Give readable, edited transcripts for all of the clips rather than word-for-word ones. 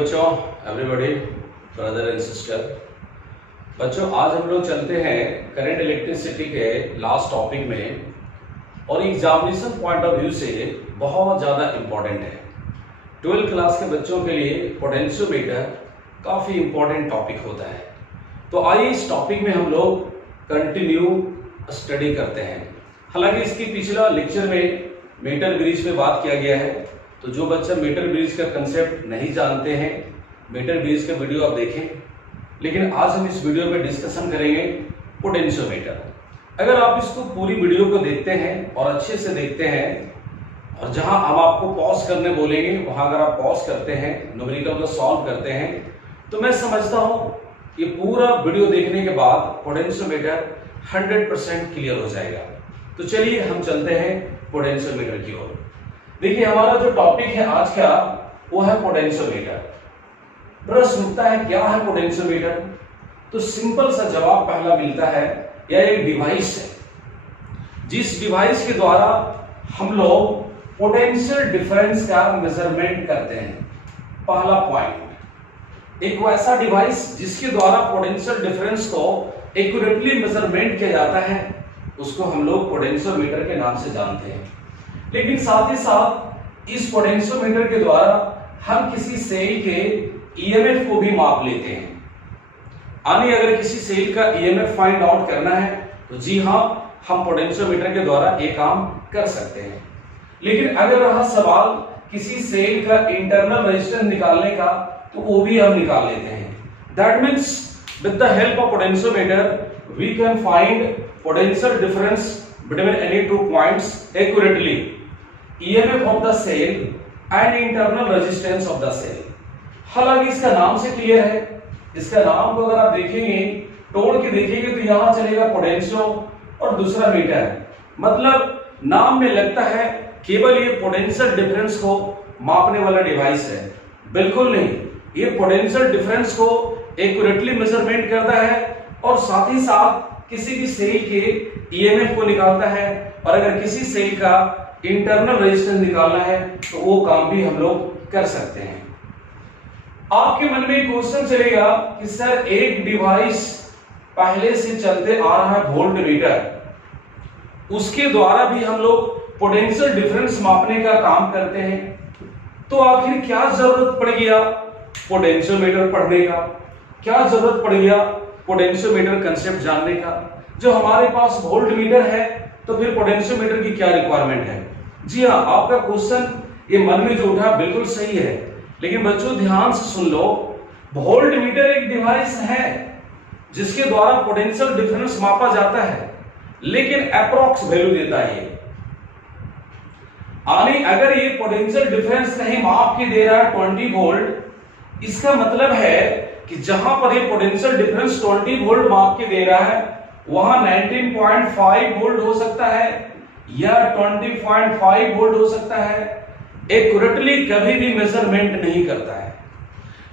बच्चों, everybody, brother and sister. बच्चों, आज हम लोग चलते हैं करंट इलेक्ट्रिसिटी के लास्ट टॉपिक में, और एग्जामिनेशन पॉइंट ऑफ व्यू से बहुत ज़्यादा इम्पोर्टेंट है। 12th क्लास के बच्चों के लिए पोटेंशियोमीटर काफ़ी इम्पोर्टेंट टॉपिक होता है। तो आइए इस टॉपिक में हम लोग कंटिन्यू स्टडी करते हैं। हालांकि इसकी पिछला लेक्चर में मीटर ब्रिज पे बात किया गया है, तो जो बच्चा मीटर ब्रिज का कंसेप्ट नहीं जानते हैं, मीटर ब्रिज का वीडियो आप देखें। लेकिन आज हम इस वीडियो में डिस्कशन करेंगे पोटेंशियोमीटर। अगर आप इसको पूरी वीडियो को देखते हैं और अच्छे से देखते हैं, और जहां हम आपको पॉज करने बोलेंगे वहां अगर आप पॉज करते हैं, न्यूमेरिकल को सॉल्व करते हैं, तो मैं समझता हूं ये पूरा वीडियो देखने के बाद पोटेंशियोमीटर 100% क्लियर हो जाएगा। तो चलिए हम चलते हैं पोटेंशियोमीटर की ओर। देखिए, हमारा जो टॉपिक है आज का वो है पोटेंशियोमीटर। प्रश्न उठता है क्या है पोटेंशियोमीटर? तो सिंपल सा जवाब पहला मिलता है, यह एक डिवाइस है जिस डिवाइस के द्वारा हम लोग पोटेंशियल डिफरेंस का मेजरमेंट करते हैं। पहला पॉइंट, एक वैसा डिवाइस जिसके द्वारा पोटेंशियल डिफरेंस को एक्यूरेटली मेजरमेंट किया जाता है, उसको हम लोग पोटेंशियोमीटर के नाम से जानते हैं। लेकिन साथ ही साथ इस पोटेंशियोमीटर के द्वारा हम किसी सेल के ईएमएफ को भी माप लेते हैं। यानी अगर किसी सेल का ईएमएफ फाइंड आउट करना है तो जी हाँ, हम पोटेंशियोमीटर के द्वारा ये काम कर सकते हैं। लेकिन अगर रहा सवाल किसी सेल का इंटरनल रेजिस्टेंस निकालने का, तो वो भी हम निकाल लेते हैं। That means with the help of potentiometer we can find potential difference between any two points accurately, EMF of the cell and internal resistance of the cell। हालांकि इसका नाम से क्लियर है। इसका नाम को अगर आप देखेंगे, तोड़ के देखेंगे, तो यहां चलेगा पोटेंशियो और दूसरा मीटर। मतलब नाम में लगता है केवल ये पोटेंशियल डिफरेंस को मापने वाला डिवाइस है। बिल्कुल नहीं, ये पोटेंशियल डिफरेंस को एक्यूरेटली मेजरमेंट करता है और साथ ही साथ किसी भी सेल के ईएमएफ को निकालता है। और अगर किसी सेल का इंटरनल रेजिस्टेंस निकालना है तो वो काम भी हम लोग कर सकते हैं। आपके मन में एक क्वेश्चन चलेगा कि सर, एक डिवाइस पहले से चलते आ रहा है वोल्ट मीटर, उसके द्वारा भी हम लोग पोटेंशियल डिफरेंस मापने का काम करते हैं, तो आखिर क्या जरूरत पड़ गया पोटेंशियोमीटर पढ़ने का? क्या जरूरत पड़ गया पोटेंशियोमीटर कंसेप्ट जानने का? जो हमारे पास वोल्ट मीटर है, तो फिर पोटेंशियोमीटर की क्या रिक्वायरमेंट है? जी हाँ, आपका क्वेश्चन ये मन में जो उठा बिल्कुल सही है। लेकिन बच्चों ध्यान से सुन लो, वोल्ट मीटर एक डिवाइस है जिसके द्वारा पोटेंशियल डिफरेंस मापा जाता है, लेकिन अप्रॉक्स वैल्यू देता है ये। यानी अगर ये पोटेंशियल डिफरेंस कहीं माप के दे रहा है 20 वोल्ट, इसका मतलब है कि जहां पर ये पोटेंशियल डिफरेंस 20 वोल्ट माप के दे रहा है, वहां 19.5 वोल्ट हो सकता है या 20.5 वोल्ट हो सकता है। एक्यूरेटली कभी भी मेजरमेंट नहीं करता है,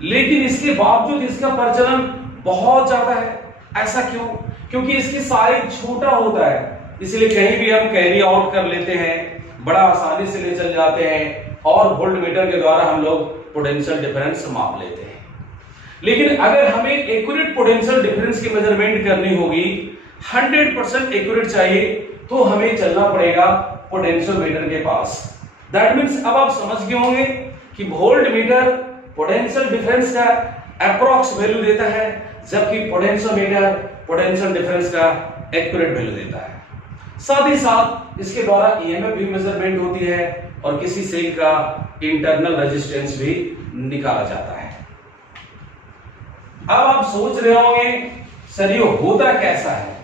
लेकिन इसके बावजूद इसका प्रचलन बहुत ज्यादा है। ऐसा क्यों? क्योंकि इसकी साइज छोटा होता है, इसलिए कहीं भी हम कैरी आउट कर लेते हैं, बड़ा आसानी से ले चल जाते हैं और वोल्ट मीटर के द्वारा हम लोग पोटेंशियल डिफरेंस माप लेते हैं। लेकिन अगर हमें एक्यूरेट पोटेंशियल डिफरेंस की मेजरमेंट करनी होगी, 100% एक्यूरेट चाहिए, तो हमें चलना पड़ेगा पोटेंशियोमीटर के पास। दैट मींस अब आप समझ गए होंगे कि वोल्ट मीटर पोटेंशियल डिफरेंस का अप्रॉक्स वैल्यू देता है, जबकि पोटेंशियोमीटर पोटेंशियल डिफरेंस का एक्यूरेट वैल्यू देता है। साथ ही साथ इसके द्वारा ईएमएफ भी मेजरमेंट होती है और किसी सेल का इंटरनल रेजिस्टेंस भी निकाला जाता है। अब आप सोच रहे होंगे, सर ये होता कैसा है?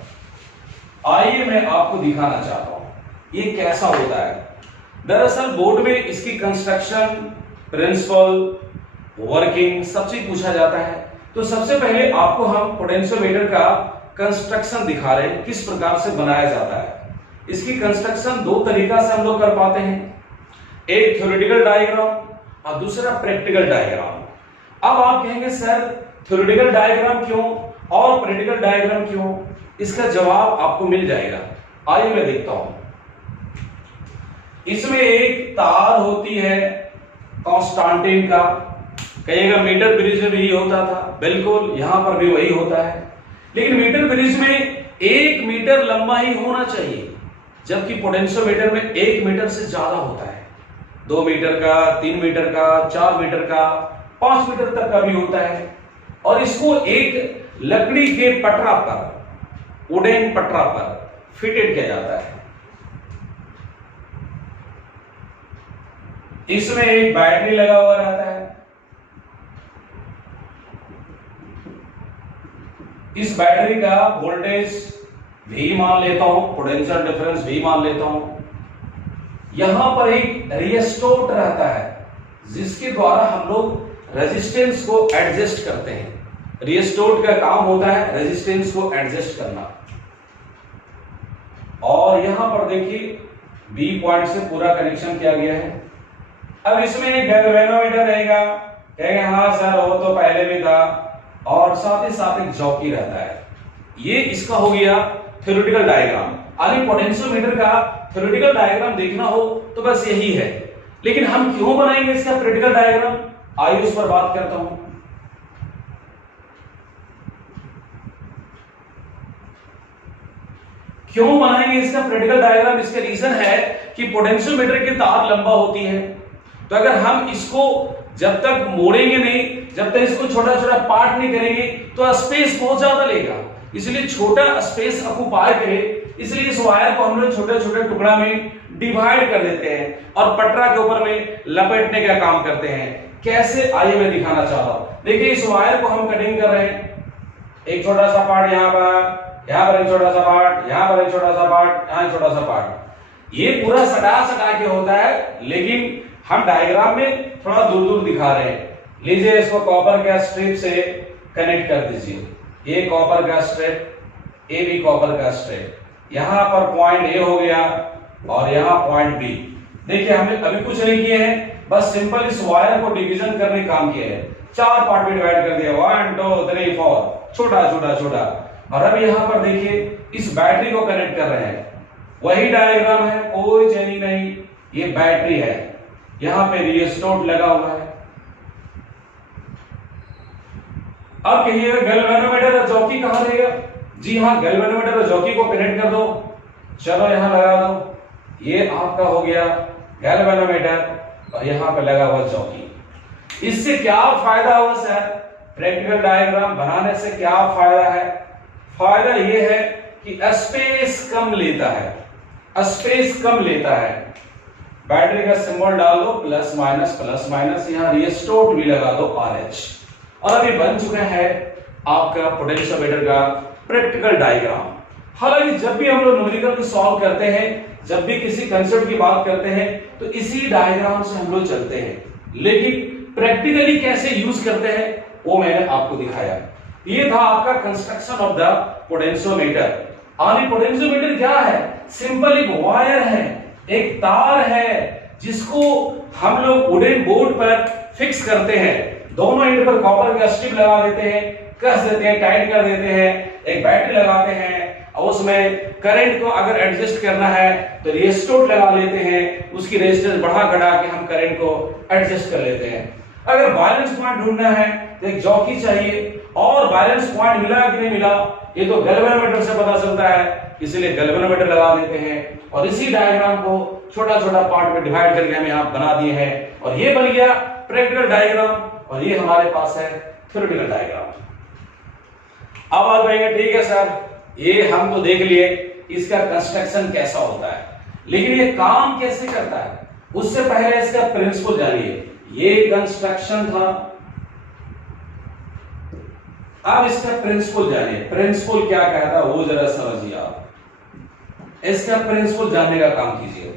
आइए मैं आपको दिखाना चाहता हूं ये कैसा होता है। दरअसल बोर्ड में इसकी कंस्ट्रक्शन, प्रिंसिपल, वर्किंग सब चीज पूछा जाता है। तो सबसे पहले आपको हम पोटेंशियोमीटर का कंस्ट्रक्शन दिखा रहे हैं, किस प्रकार से बनाया जाता है। इसकी कंस्ट्रक्शन दो तरीका से हम लोग कर पाते हैं, एक थ्योरेटिकल डायग्राम और दूसरा प्रैक्टिकल डायग्राम। अब आप कहेंगे सर थ्योरेटिकल डायग्राम क्यों और प्रैक्टिकल डायग्राम क्यों? इसका जवाब आपको मिल जाएगा। आइए मैं देखता हूं। इसमें एक तार होती है कांस्टेंटिन का, कहिएगा मीटर ब्रिज में भी होता था, बिल्कुल यहां पर भी वही होता है, लेकिन मीटर ब्रिज में 1 मीटर लंबा ही होना चाहिए, जबकि पोटेंशियोमीटर में 1 मीटर से ज्यादा होता है। 2 मीटर का, 3 मीटर का, 4 मीटर का, 5 मीटर तक का भी होता है। और इसको एक लकड़ी के पटरा पर, वुडन पटरा पर फिटेड किया जाता है। इसमें एक बैटरी लगा हुआ रहता है। इस बैटरी का वोल्टेज V मान लेता हूं, पोटेंशियल डिफरेंस V मान लेता हूं। यहां पर एक रिएस्टोट रहता है जिसके द्वारा हम लोग रेजिस्टेंस को एडजस्ट करते हैं। रिएस्टोट का काम होता है रेजिस्टेंस को एडजस्ट करना। और यहां पर देखिए B पॉइंट से पूरा कनेक्शन किया गया है। अब इसमें एक गैल्वेनोमीटर रहेगा, कहेंगे हाँ सर वो तो पहले भी था, और साथ ही साथ एक जॉकी रहता है। ये इसका हो गया थ्योरेटिकल डायग्राम। अभी पोटेंशियोमीटर का थ्योरेटिकल डायग्राम देखना हो तो बस यही है, लेकिन हम क्यों बनाएंगे इसका प्रैक्टिकल डायग्राम, आइए उस पर बात करता हूं। क्यों बनाएंगे इसका प्रैक्टिकल डायग्राम? इसका रीजन है कि पोटेंशियोमीटर की तार लंबा होती है, तो अगर हम इसको जब तक मोड़ेंगे नहीं, जब तक इसको छोटा छोटा पार्ट नहीं करेंगे तो स्पेस बहुत ज्यादा लेगा, इसलिए छोटा स्पेस ऑक्युपाई करे, इसलिए इस वायर को हम लोग छोटे छोटे टुकड़ा में डिवाइड कर देते हैं और पटरा के ऊपर में लपेटने का काम करते हैं। कैसे, आइए मैं दिखाना चाहता हूं। देखिए इस वायर को हम कटिंग कर रहे हैं, एक छोटा सा पार्ट यहां पर एक छोटा सा पार्ट, यहां पर एक छोटा सा पार्ट, यहां छोटा सा पार्ट। ये पूरा सटा के होता है, लेकिन हम डायग्राम में थोड़ा दूर दूर दिखा रहे हैं। लीजिए इसको कॉपर का स्ट्रिप से कनेक्ट कर दीजिए। ये कॉपर का स्ट्रिप, ये भी कॉपर का स्ट्रिप, यहां पर पॉइंट ए हो गया और यहां पॉइंट बी। देखिए हमने अभी कुछ नहीं किए हैं, बस सिंपल इस वायर को डिवीजन करने काम किए हैं। 4 पार्ट में डिवाइड कर दिया, 1 2 3 4, छोटा छोटा छोटा। और अब यहां पर देखिए इस बैटरी को कनेक्ट कर रहे हैं, वही डायग्राम है, कोई चेंज नहीं। ये बैटरी है, यहां पे रिएस्टोट लगा हुआ है। अब कहिएगा गैल्वेनोमीटर और जॉकी कहां रहेगा? जी हां, गैल्वेनोमीटर और जॉकी को कनेक्ट कर दो। चलो यहां लगा दो, ये आपका हो गया गैल्वेनोमीटर और यहां पे लगा हुआ जॉकी। इससे क्या फायदा हुआ सर? प्रैक्टिकल डायग्राम बनाने से क्या फायदा है? फायदा ये है कि स्पेस कम लेता है, स्पेस कम लेता है। बैटरी का सिंबल डाल दो प्लस माइनस, यहां रिएस्टोट भी लगा दो RH। और अभी बन चुका है आपका पोटेंशियोमीटर का प्रैक्टिकल डायग्राम। हालांकि जब भी हम लोग न्यूमेरिकल को सॉल्व करते हैं, जब भी किसी कंसेप्ट की बात करते हैं, तो इसी डायग्राम से हम लोग चलते हैं, लेकिन प्रैक्टिकली कैसे यूज करते हैं वो मैंने आपको दिखाया। ये था आपका कंस्ट्रक्शन ऑफ द पोटेंशियोमीटर। और पोटेंशियोमीटर क्या है? सिंपल एक वायर है, एक तार है, जिसको हम लोग वुडन बोर्ड पर फिक्स करते हैं। दोनों एंड पर कॉपर का स्ट्रिप लगा देते हैं, कस देते हैं, टाइट कर देते हैं, एक बैटरी लगाते हैं और उसमें करंट को अगर एडजस्ट करना है तो रिएस्टोट लगा लेते हैं, उसकी रेजिस्टेंस बढ़ा घटा के हम करंट को एडजस्ट कर लेते हैं। अगर बैलेंस पॉइंट ढूंढना है तो एक जॉकी चाहिए, और बैलेंस पॉइंट मिला कि नहीं मिला ये तो गैल्वेनोमीटर से पता चलता है, इसीलिए गैल्वेनोमीटर लगा देते हैं। और इसी डायग्राम को छोटा छोटा पार्ट में डिवाइड करके हम यहां बना दिए हैं, और ये बन गया प्रैक्टिकल डायग्राम, और ये हमारे पास है थ्योरेटिकल डायग्राम। अब आप कहेंगे ठीक है सर, ये हम तो देख लिए इसका कंस्ट्रक्शन कैसा होता है, लेकिन ये काम कैसे करता है उससे पहले इसका प्रिंसिपल जानिए। ये कंस्ट्रक्शन था, अब इसका प्रिंसिपल जानिए। प्रिंसिपल क्या कहता है वो जरा समझिए आप, इसका प्रिंसिपल जानने का काम कीजिए।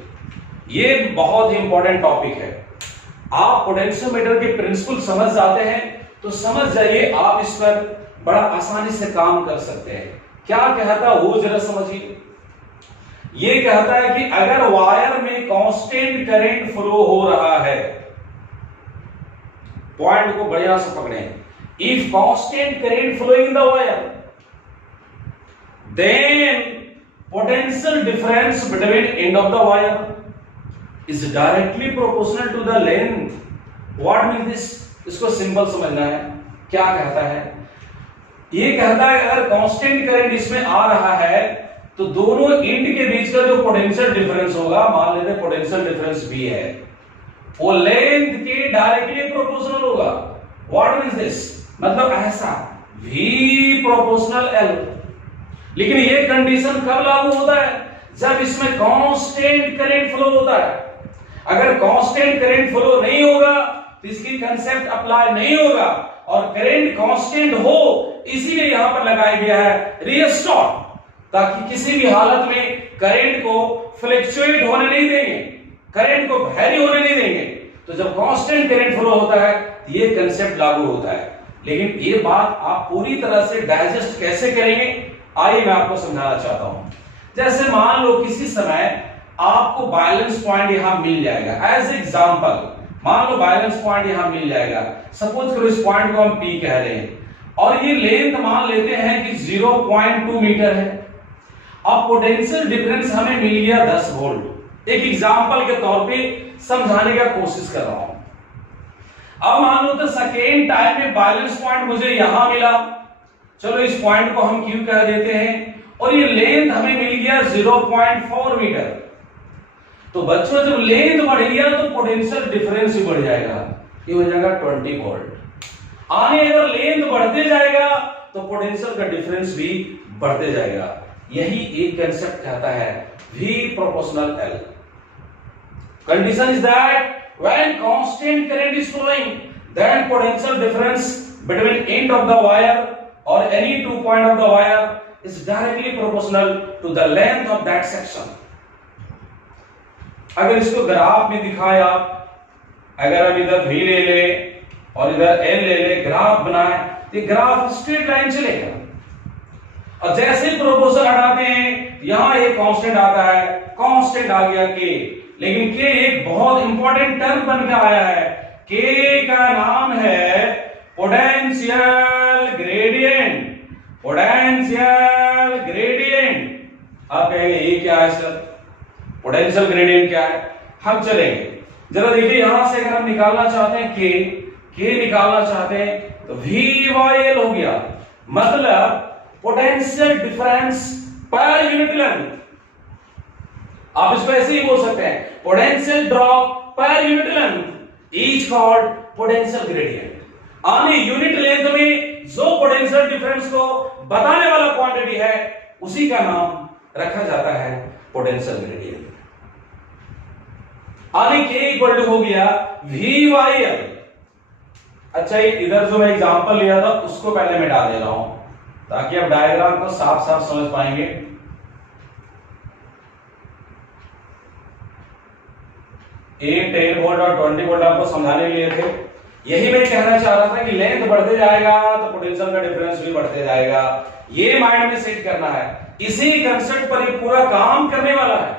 ये बहुत ही इंपॉर्टेंट टॉपिक है। आप पोटेंशियोमीटर के प्रिंसिपल समझ जाते हैं तो समझ जाइए आप इस पर बड़ा आसानी से काम कर सकते हैं। क्या कहता है वो जरा समझिए। ये कहता है कि अगर वायर में कांस्टेंट करंट फ्लो हो रहा है, पॉइंट को बढ़िया से पकड़े, if constant current flowing in the wire then potential difference between end of the wire is directly proportional to the length. What means this? इसको सिंपल समझना है। क्या कहता है, ये कहता है अगर कांस्टेंट करंट इसमें आ रहा है तो दोनों एंड के बीच का जो पोटेंशियल डिफरेंस होगा, मान लेते हैं पोटेंशियल डिफरेंस भी है, वो लेंथ के डायरेक्टली प्रोपोर्शनल होगा। व्हाट मींस दिस, मतलब ऐसा V प्रोपोर्शनल L। लेकिन ये कंडीशन कब लागू होता है, जब इसमें कांस्टेंट करंट फ्लो होता है। अगर कांस्टेंट करंट फ्लो नहीं होगा तो इसकी कंसेप्ट अप्लाई नहीं होगा, और करंट कांस्टेंट हो इसीलिए यहां पर लगाया गया है रिस्टोर, ताकि किसी भी हालत में करंट को फ्लक्चुएट होने नहीं देंगे, करंट को वैरी होने नहीं देंगे। तो जब कांस्टेंट करंट फ्लो होता है ये कंसेप्ट लागू होता है। लेकिन ये बात आप पूरी तरह से डाइजेस्ट कैसे करेंगे, आइए मैं आपको समझाना चाहता हूं। जैसे मान लो किसी समय आपको बैलेंस पॉइंट यहां मिल जाएगा, एज एग्जांपल मान लो बैलेंस पॉइंट यहां मिल जाएगा, सपोज करो इस पॉइंट को हम P कह रहे हैं, और ये लेंथ मान लेते हैं कि 0.2 मीटर है। अब पोटेंशियल डिफरेंस हमें मिल गया 10 वोल्ट। एक एग्जांपल के तौर पे समझाने का कोशिश कर रहा हूं। अब मान लो तो सेकेंड टाइम में बैलेंस पॉइंट मुझे यहां मिला, चलो इस पॉइंट को हम Q कह देते हैं, और ये लेंथ हमें मिल गया 0.4 मीटर। तो बच्चों जब लेंथ बढ़ गया तो पोटेंशियल डिफरेंस भी बढ़ जाएगा, ये हो जाएगा 20 वोल्ट। आगे अगर लेंथ बढ़ते जाएगा तो पोटेंशियल का डिफरेंस भी बढ़ते जाएगा। यही एक कंसेप्ट कहता है V proportional L। Condition is that when constant current is flowing, then potential difference between end of the wire or any 2 point of the wire is directly proportional to the length of that section। अगर इसको graph में दिखाए आप, अगर हम इधर V ले ले और इधर L ले ले, ग्राफ बनाए तो ग्राफ स्ट्रेट लाइन चलेगा, और जैसे प्रोपोर्शन हटाते हैं यहां एक कांस्टेंट आता है, कांस्टेंट आ गया K। लेकिन K एक बहुत इंपॉर्टेंट टर्म बन के आया है, K का नाम है पोटेंशियल ग्रेडियंट। पोटेंशियल ग्रेडियंट, आप कहेंगे ये क्या है सर, पोटेंशियल ग्रेडियंट क्या है? हम चलेंगे जरा देखिए, यहां से अगर हम निकालना चाहते हैं K निकालना चाहते हैं तो V/L हो गया, मतलब potential difference per unit length. आप इसको ऐसे ही बोल सकते हैं, potential drop per unit length is called potential gradient. आने यूनिट लेंथ में जो पोटेंशियल डिफरेंस को बताने वाला क्वांटिटी है उसी का नाम रखा जाता है पोटेंशियल ग्रेडियंट। आने K इक्वल टू हो गया V/L। अच्छा, इधर जो मैं एग्जांपल लिया था उसको पहले मैं डाल दे रहा हूं ताकि आप डायग्राम को साफ साफ समझ पाएंगे। ये 10 वोल्ट और 20 वोल्ट आपको समझाने के लिए थे। यही मैं कहना चाह रहा था कि लेंथ बढ़ते जाएगा तो पोटेंशियल का डिफरेंस भी बढ़ते जाएगा, ये माइंड में सेट करना है। इसी कंसेप्ट पर ये पूरा काम करने वाला है।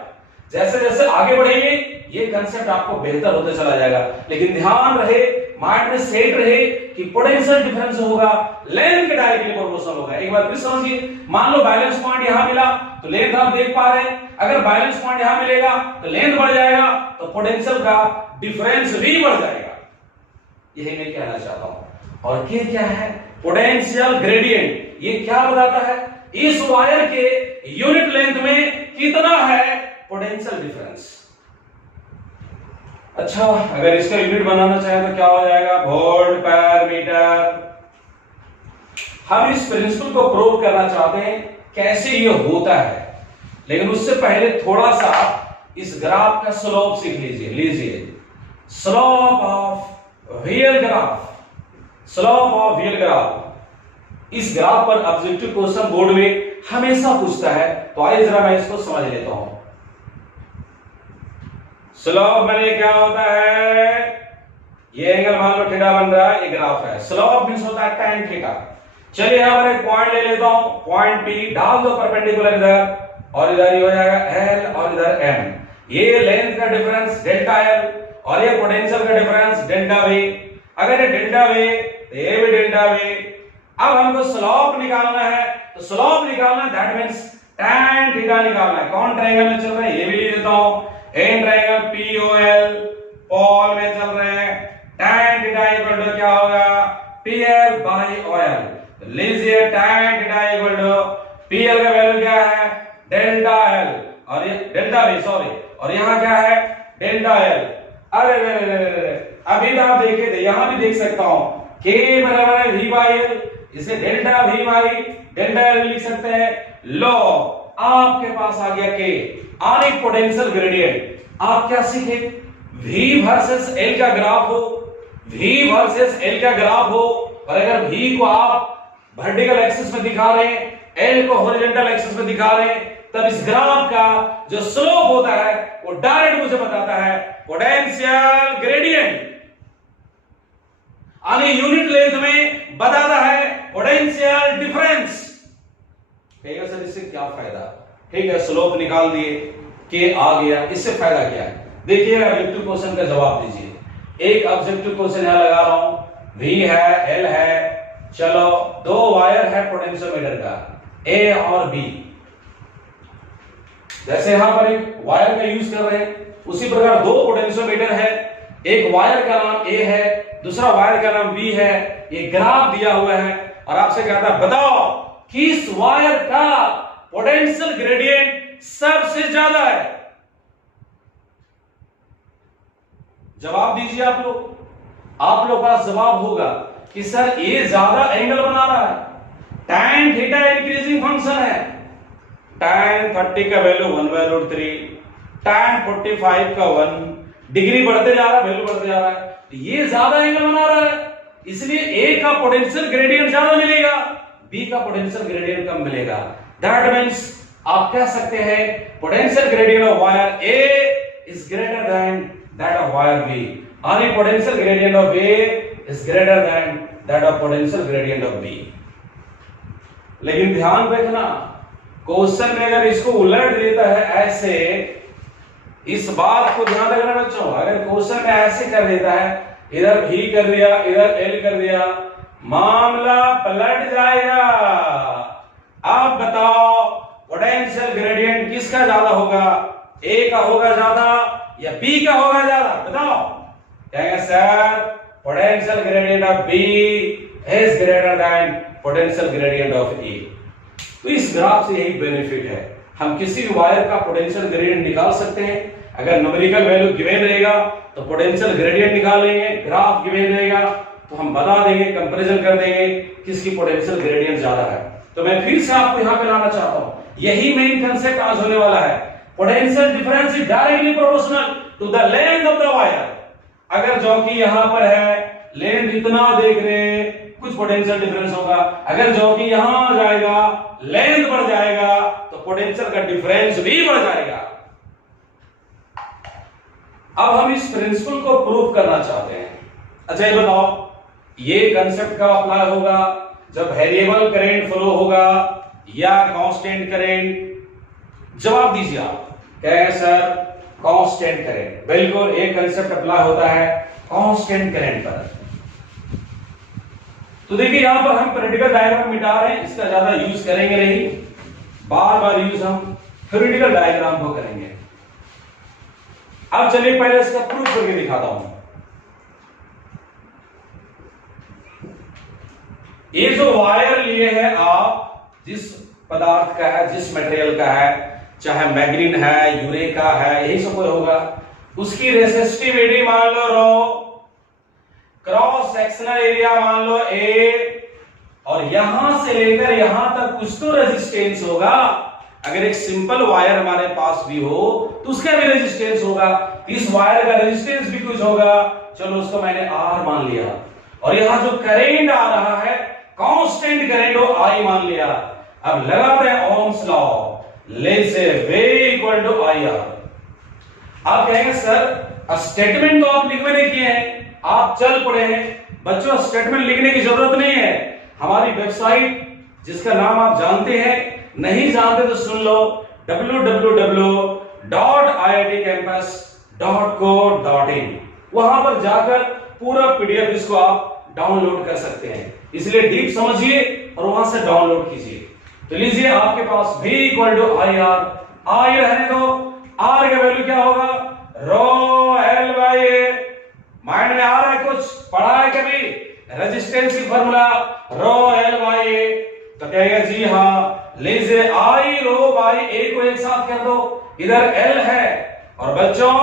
जैसे जैसे आगे बढ़ेंगे ये कंसेप्ट आपको बेहतर होते चला जाएगा, लेकिन ध्यान रहे, माइंड में सेट रहे कि पोटेंशियल डिफरेंस होगा लेंथ के डायरेक्टली प्रोपोर्शनल होगा। एक बार फिर समझिए, मान लो बैलेंस पॉइंट यहां मिला तो लेंथ आप देख पा रहे हैं, अगर बैलेंस पॉइंट यहां मिलेगा तो लेंथ बढ़ जाएगा तो पोटेंशियल का डिफरेंस भी बढ़ जाएगा। यही मैं कहना चाहता हूं। और K क्या है? Potential gradient. ये क्या बताता है? इस वायर के यूनिट लेंथ में कितना है पोटेंशियल डिफरेंस। अच्छा, अगर इसका यूनिट बनाना चाहे तो क्या हो जाएगा? वोल्ट पर मीटर। हम इस प्रिंसिपल को प्रूव करना चाहते हैं कैसे ये होता है, लेकिन उससे पहले थोड़ा सा इस ग्राफ का स्लोप सीख लीजिए। Slope of VL graph, slope of VL graph. इस ग्राफ पर ऑब्जेक्टिव क्वेश्चन बोर्ड में हमेशा पूछता है, तो आइए जरा मैं इसको समझ लेता हूं। स्लोप मैंने क्या होता है? ये एंगल मान लो थीटा बन रहा है, ये ग्राफ है। स्लोप मींस होता है tan थीटा। चलिए यहां पर एक पॉइंट ले लेता हूं, पॉइंट P डाल दो परपेंडिकुलर इधर, और इधर ये हो जाएगा L और इधर M। ये लेंथ का डिफरेंस डेल्टा L और ये पोटेंशियल का डिफरेंस डेल्टा V। अगर ये डेल्टा V तो ये भी डेल्टा V। अब हमको स्लोप निकालना है, तो स्लोप निकालना दैट मींस tan थीटा निकालना है। कौन ट्रायंगल में चल रहा है? ये भी लिख देता हूं, एन ट्रायंगल POL, पॉल में चल रहे हैं। tan थीटा इक्वल टू क्या हो ऑयल। लीजिए tan theta equal to PL का वैल्यू क्या है डेल्टा L और ये डेल्टा V सॉरी और यहाँ क्या है डेल्टा L। अरे अभी तो आप देखे थे यहाँ भी देख सकता हूँ K बराबर है V बाई L, इसे delta V by delta L लिख सकते हैं। लो आपके पास आ गया K आने पोटेंशियल ग्रेडियंट। आप क्या सीखे V वर्सेस L का ग्राफ हो, V वर्सेस L का ग्राफ हो और अगर V को आप वर्टिकल एक्सिस में दिखा रहे हैं L को हॉरिजॉन्टल एक्सिस में दिखा रहे हैं तब इस ग्राफ का जो स्लोप होता है वो डायरेक्ट मुझे बताता है पोटेंशियल ग्रेडियंट। आने यूनिट लेंथ में बताता है पोटेंशियल डिफरेंस। कहेगा सर इससे क्या फायदा? ठीक है स्लोप निकाल दिए के आ गया, इससे फायदा क्या है? देखिए ऑब्जेक्टिव क्वेश्चन का जवाब दीजिए। एक ऑब्जेक्टिव क्वेश्चन यहां लगा रहा हूं, V है L है, चलो दो वायर है पोटेंशियोमीटर का A और B। जैसे यहां पर एक वायर का यूज कर रहे हैं उसी प्रकार दो पोटेंशियोमीटर है, एक वायर का नाम A है दूसरा वायर का नाम B है। ये ग्राफ दिया हुआ है और आपसे कहता है बताओ किस वायर का पोटेंशियल ग्रेडियंट सबसे ज्यादा है। जवाब दीजिए आप लोग का जवाब होगा कि सर ये ज्यादा एंगल बना रहा है, tan थीटा इंक्रीजिंग फंक्शन है, tan 30 का वैल्यू 1/√3, tan 45 का 1 डिग्री बढ़ते जा रहा है, वैल्यू बढ़ते जा रहा है, तो ये ज्यादा एंगल बना रहा है इसलिए A का पोटेंशियल ग्रेडियंट ज्यादा मिलेगा, B का पोटेंशियल ग्रेडियंट कम मिलेगा। दैट मींस आप कह सकते हैं potential gradient of wire A is greater than that of wire B और the potential gradient of A is greater than that of potential gradient of B। लेकिन ध्यान रखना क्वेश्चन में अगर इसको उलट देता है ऐसे, इस बात को ध्यान रखना बच्चों, अगर क्वेश्चन में ऐसे कर देता है इधर V कर दिया इधर L कर दिया मामला पलट जाएगा। आप बताओ पोटेंशियल ग्रेडियंट किसका ज्यादा होगा, A का होगा ज्यादा या B का होगा ज्यादा? बताओ। कहेंगे sir potential gradient of B is greater than potential gradient of A। तो इस ग्राफ से यही बेनिफिट है, हम किसी भी वायर का पोटेंशियल ग्रेडियंट निकाल सकते हैं। अगर न्यूमेरिकल वैल्यू गिवन रहेगा तो पोटेंशियल ग्रेडियंट निकाल लेंगे, ग्राफ गिवन रहेगा तो हम बता देंगे, कंपैरिजन कर देंगे किसकी पोटेंशियल ग्रेडियंट ज्यादा है। तो मैं फिर से आपको यहां पे लाना चाहता हूं, यही मेन कांसेप्ट आज होने वाला है। Potential difference is directly proportional to the length of the wire. अगर जो कि यहां पर है लेंथ इतना देख रहे हैं कुछ पोटेंशियल डिफरेंस होगा, अगर जो कि यहां जाएगा लेंथ बढ़ जाएगा तो पोटेंशियल का डिफरेंस भी बढ़ जाएगा। अब हम इस प्रिंसिपल को प्रूव करना चाहते हैं। अच्छा ये बताओ ये कांसेप्ट का अप्लाई होगा जब वेरिएबल करंट फ्लो होगा या कांस्टेंट करंट? जवाब दीजिए आप। क्या सर कांस्टेंट करंट, बिल्कुल एक कांसेप्ट अप्लाई होता है कांस्टेंट करंट पर। तो देखिए यहां पर हम प्रैक्टिकल डायग्राम मिटा रहे हैं, इसका ज्यादा यूज करेंगे नहीं, बार बार यूज हम थ्योरेटिकल डायग्राम को करेंगे। अब चलिए पहले इसका प्रूफ करके दिखाता हूं। ये जो वायर लिए हैं आप, जिस पदार्थ का है जिस मटेरियल का है, चाहे मैग्नीन है यूरेका है यही सब कोई होगा, उसकी रेसिस्टिविटी मान लो रो, क्रॉस सेक्शनल एरिया मान लो A और यहां से लेकर यहां तक कुछ तो रेजिस्टेंस होगा। अगर एक सिंपल वायर हमारे पास भी हो तो उसका भी रेजिस्टेंस होगा, इस वायर का रेजिस्टेंस भी कुछ होगा, चलो उसको मैंने R मान लिया। और यहां जो करंट आ रहा है कांस्टेंट करंट हो I मान लिया। अब लगाते हैं Ohm's law, let's say V equal to IR। आप कहेंगे सर स्टेटमेंट तो आप लिखने नहीं किए हैं, आप चल पड़े हैं। बच्चों स्टेटमेंट लिखने की जरूरत नहीं है, हमारी वेबसाइट जिसका नाम आप जानते हैं, नहीं जानते तो सुन लो, www.iitcampus.co.in। वहां पर जाकर पूरा पीडीएफ इसको आप डाउनलोड कर सकते हैं, इसलिए डीप समझिए और वहां से डाउनलोड कीजिए। तो लीजिए आपके पास V equal to IR, I रहने दो, R का वैल्यू क्या होगा rho L by A। Mind में आ रहा है कुछ, पढ़ा है कभी? रेजिस्टेंस की फॉर्मूला रो एल बाई ए, तो कहेगा जी हाँ, लीजिए आई रो बाई ए को एक साथ कर दो, इधर एल है और बच्चों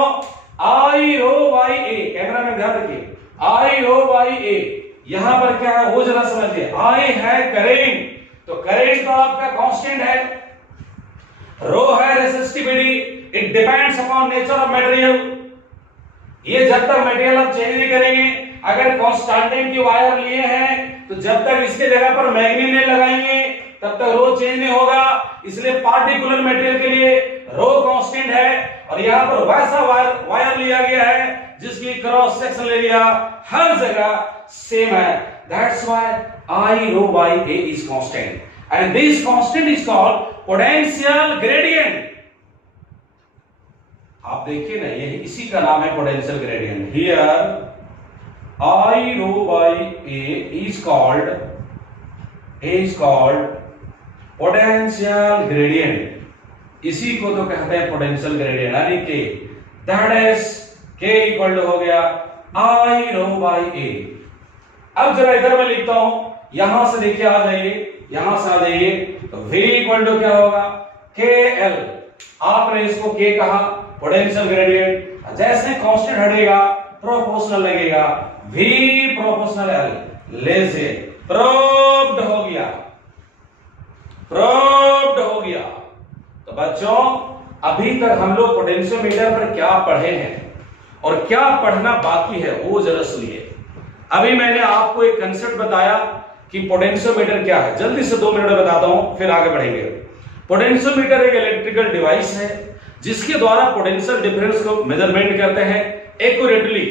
आई रो बाई ए, कैमरा में ध्यान रखिए, आई रो बाई ए, यहां पर क्या है वो जरा समझिए, आई है करेंट, तो करेंट तो आपका कांस्टेंट है, रो है resistivity, it depends upon nature of material, ये जब तक मटेरियल आप चेंज नहीं करेंगे, अगर कांस्टेंट की वायर लिए हैं तो जब तक इसके जगह पर मैग्नेट नहीं लगाएंगे तब तक रो चेंज नहीं होगा, इसलिए पार्टिकुलर मटेरियल के लिए रो कांस्टेंट है और यहां पर वैसा वायर लिया गया है जिसकी क्रॉस सेक्शन ले लिया हर जगह सेम है, that's why I rho by A is constant and this constant is called potential gradient। आप देखिए ना, ये इसी का नाम है potential gradient. Here I rho by A is called potential gradient, इसी को तो कहते हैं पोटेंशियल ग्रेडियंट, यानी कि that is K equal to हो गया I rho by A। अब जरा इधर मैं लिखता हूं, यहां से देखिए आ जाइए, यहां से आ जाइए, तो V इक्वल टू क्या होगा KL, आपने इसको K कहा पोटेंशियल ग्रेडियंट, जैसे कांस्टेंट हटेगा प्रोपोर्शनल लगेगा, V प्रोपोर्शनल L, लेसे प्रोब्ड हो गया, प्रोब्ड हो गया। तो बच्चों अभी तक हम लोग पोटेंशियोमीटर पर क्या पढ़े हैं और क्या पढ़ना बाकी है वो जरा सुनिए। अभी मैंने आपको एक कंसेप्ट बताया कि पोटेंशियोमीटर क्या है, जल्दी से 2 मिनट में बताता हूं फिर आगे बढ़ेंगे। पोटेंशियोमीटर एक इलेक्ट्रिकल डिवाइस है जिसके द्वारा पोटेंशियल डिफरेंस को मेजरमेंट करते हैं एक्यूरेटली।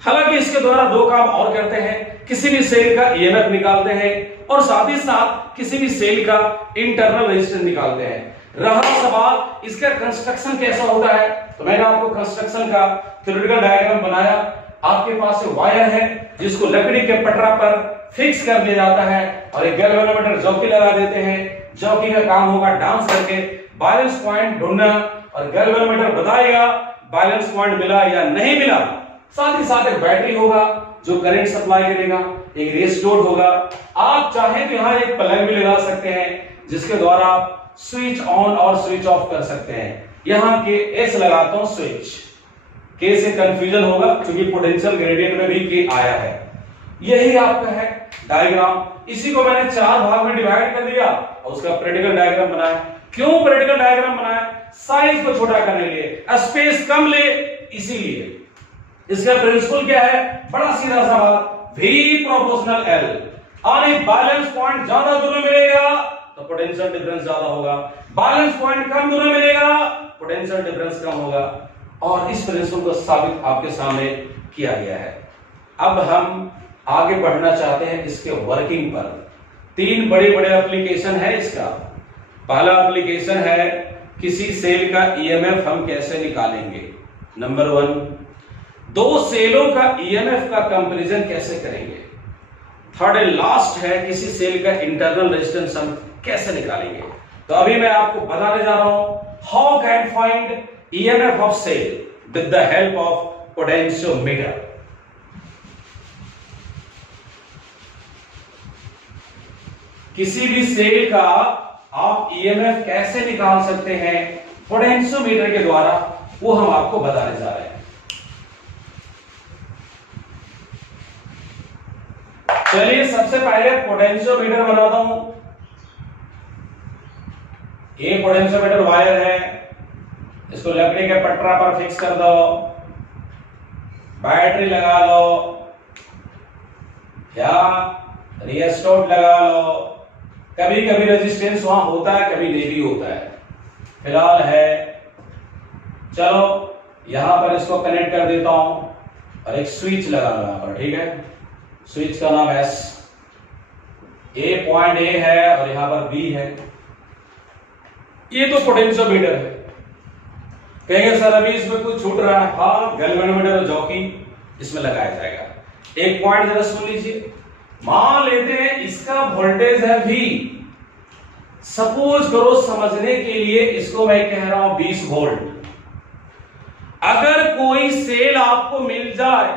हालांकि इसके द्वारा 2 काम और करते हैं, किसी भी सेल का ईएमएफ निकालते हैं और साथ ही साथ किसी भी सेल का इंटरनल रेजिस्टेंस निकालते हैं। रहा सवाल इसका कंस्ट्रक्शन कैसा होता है, तो मैंने आपको कंस्ट्रक्शन का थ्योरेटिकल डायग्राम बनाया। आपके पास वायर है जिसको लकड़ी के पटरा पर फिक्स कर दिया जाता है और एक गैल्वेनोमीटर जॉकी लगा देते हैं। जॉकी का काम होगा डांस करके बैलेंस पॉइंट ढूंढना और गैल्वेनोमीटर बताएगा बैलेंस पॉइंट मिला या नहीं मिला। साथ ही साथ एक बैटरी होगा जो करंट सप्लाई करेगा, एक रेजिस्टेंस होगा। आप चाहे तो यहां एक प्लग भी लगा सकते हैं जिसके द्वारा आप स्विच ऑन और स्विच ऑफ कर सकते हैं। यहां के एस लगाता हूं स्विच, के से कंफ्यूजन होगा क्योंकि पोटेंशियल ग्रेडियंट में भी के आया है। यही आपका है डायग्राम, इसी को मैंने 4 भाग में डिवाइड कर दिया और उसका प्रैक्टिकल डायग्राम बनाया। क्यों प्रैक्टिकल डायग्राम बनाया? साइज को छोटा करने के लिए, स्पेस कम ले इसीलिए। इसका प्रिंसिपल क्या है? बड़ा सीधा सा बात, V प्रोपोर्शनल L। और एक बैलेंस पॉइंट ज्यादा दूर में मिलेगा तो पोटेंशियल डिफरेंस ज्यादा होगा, बैलेंस पॉइंट कम दूर में मिलेगा पोटेंशियल डिफरेंस कम होगा। और इस प्रिंसिपल को साबित आपके सामने किया गया है। अब हम आगे बढ़ना चाहते हैं इसके वर्किंग पर। 3 बड़े बड़े एप्लीकेशन है इसका। पहला एप्लीकेशन है किसी सेल का ईएमएफ हम कैसे निकालेंगे, नंबर 1। 2 सेलों का ईएमएफ का कंपैरिजन कैसे करेंगे। थर्ड एंड लास्ट है किसी सेल का इंटरनल रेजिस्टेंस हम कैसे निकालेंगे। तो अभी मैं आपको बताने जा रहा हूं how can find EMF of cell with the help of potentiometer। किसी भी सेल का आप EMF कैसे निकाल सकते हैं पोटेंशियोमीटर के द्वारा, वो हम आपको बताने जा रहे हैं। चलिए सबसे पहले पोटेंशियोमीटर बनाता हूं। ये पोटेंशियोमीटर वायर है, इसको लकड़ी के पटरा पर फिक्स कर दो, बैटरी लगा लो या रिएस्टोट लगा लो। कभी कभी रेजिस्टेंस वहां होता है, कभी नहीं भी होता है। फिलहाल है, चलो यहां पर इसको कनेक्ट कर देता हूं और एक स्विच लगा लो यहां पर, ठीक है। स्विच का नाम S, A पॉइंट A है और यहां पर B है। ये तो पोटेंशियोमीटर है। कहेंगे सर अभी इसमें कुछ छूट रहा है। हाँ, गैल्वेनोमीटर और जॉकी इसमें लगाया जाएगा। एक पॉइंट जरा सुन लीजिए, मान लेते हैं इसका वोल्टेज है V। सपोज करो समझने के लिए इसको मैं कह रहा हूं 20 वोल्ट। अगर कोई सेल आपको मिल जाए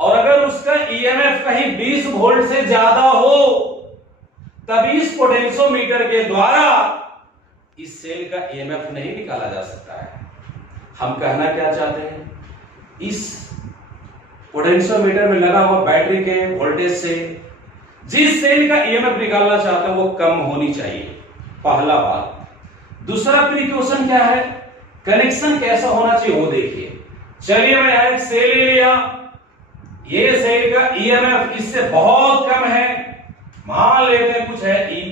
और अगर उसका ईएमएफ कहीं 20 वोल्ट से ज्यादा हो तभी इस पोटेंशियोमीटर के द्वारा इस सेल का ईएमएफ नहीं निकाला जा सकता है। हम कहना क्या चाहते हैं, इस पोटेंशियोमीटर में लगा हुआ बैटरी के वोल्टेज से जिस सेल का ईएमएफ निकालना चाहते हैं वो कम होनी चाहिए, पहला बात। दूसरा प्रिकॉशन क्या है, कनेक्शन कैसा होना चाहिए वो देखिए। चलिए मैं एक सेल ले लिया, ये सेल का ईएमएफ इससे बहुत कम है, मान लेते हैं कुछ है ई,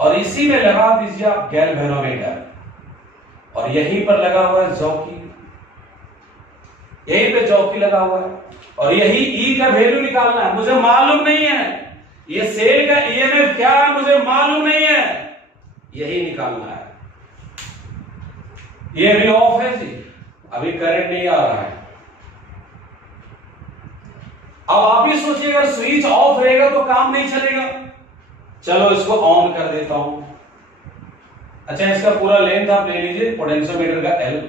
और इसी में लगा दीजिए आप गैल्वेनोमीटर, और यहीं पर लगा हुआ है जॉकी, यहीं पे जॉकी लगा हुआ है, और यही ई का वैल्यू निकालना है। मुझे मालूम नहीं है ये सेल का ईएमएफ क्या है, मुझे मालूम नहीं है, यही निकालना है। ये भी ऑफ है जी, अभी करंट नहीं आ रहा है। अब आप ही सोचिए अगर स्विच ऑफ रहेगा तो काम नहीं चलेगा। चलो इसको ऑन कर देता हूं। अच्छा, इसका पूरा लेंथ आप ले लीजिए पोटेंशियोमीटर का एल।